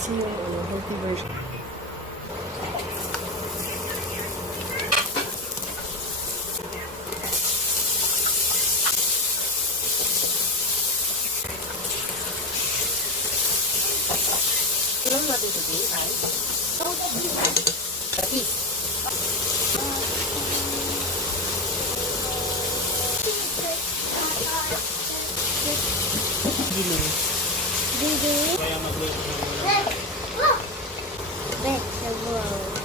Kasi yung healthy version. Ilang natin today ay patis. Gili. Kaya magluto ng Vegetable.